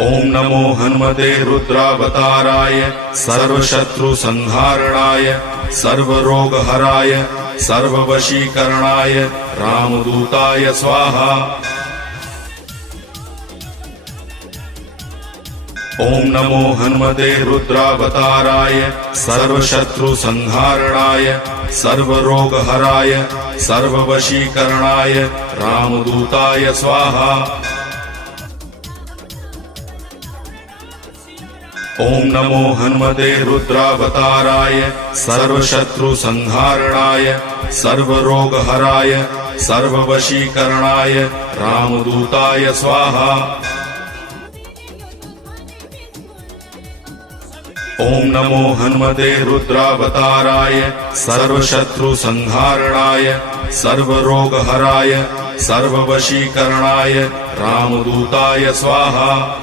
ओम नमो हनुमते रुद्रावताराय सर्वशत्रुसंहारणाय सर्वरोगहराय सर्ववशीकरणाय रामदूताय स्वाहा। ओम नमो हनुमते रुद्रावताराय सर्वशत्रुसंहारणाय सर्वरोगहराय सर्ववशीकरणाय रामदूताय स्वाहा। ओम नमो हनुमते रुद्रावताराय सर्वशत्रुसंहारणाय सर्वरोगहराय सर्ववशीकरणाय रामदूताय स्वाहा। ओम नमो हनुमते रुद्रावताराय सर्वशत्रुसंहारणाय सर्वरोगहराय सर्ववशीकरणाय रामदूताय स्वाहा।